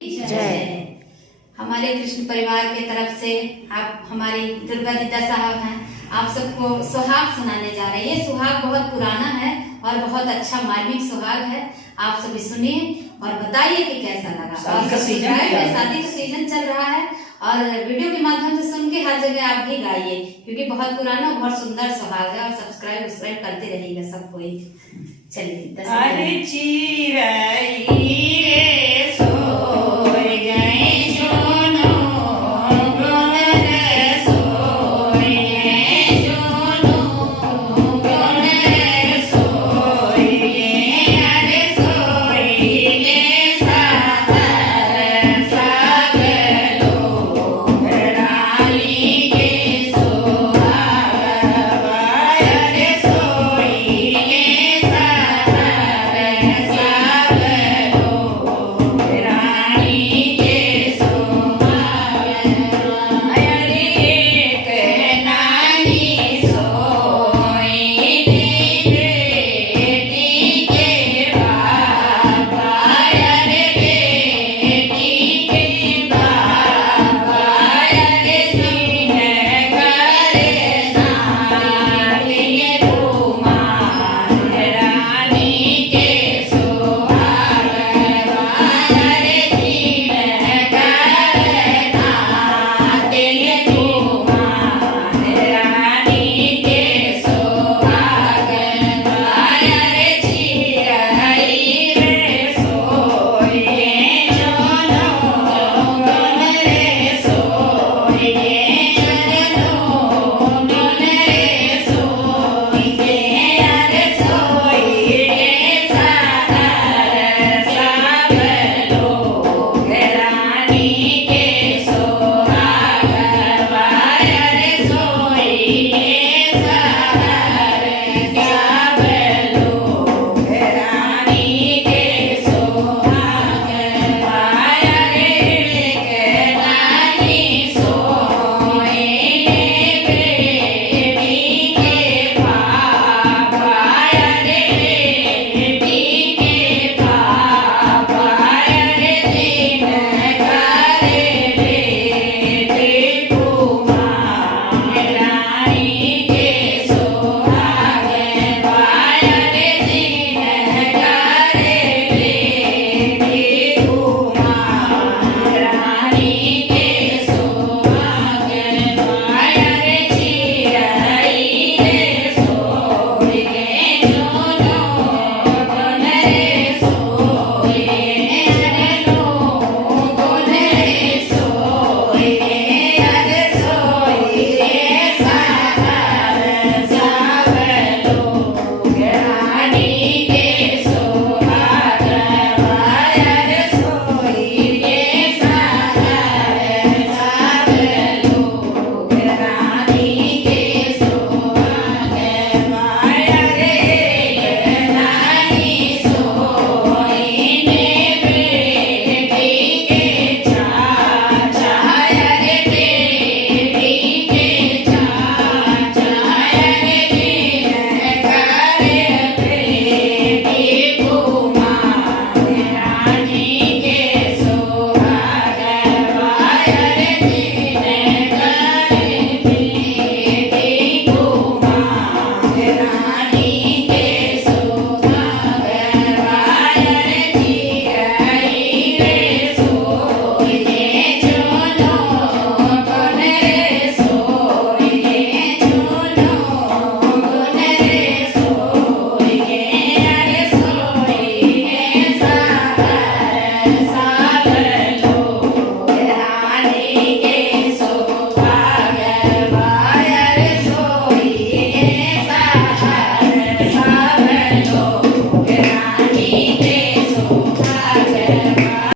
जय। हमारे कृष्ण परिवार के तरफ से आप हमारी दुर्गा दीदा साहब हैं, आप सबको सुहाग सुनाने जा रहे हैं। ये सुहाग बहुत पुराना है और बहुत अच्छा मार्मिक सुहाग है। आप सभी सुनिए और बताइए कि कैसा लगा। शादी का सीजन चल रहा है और वीडियो के माध्यम से सुन के हर जगह आप भी गाइए, क्योंकि बहुत पुराना और बहुत सुंदर सुहाग है। और सब्सक्राइब करते रहिएगा सब कोई। चलिए अरे चिरई रे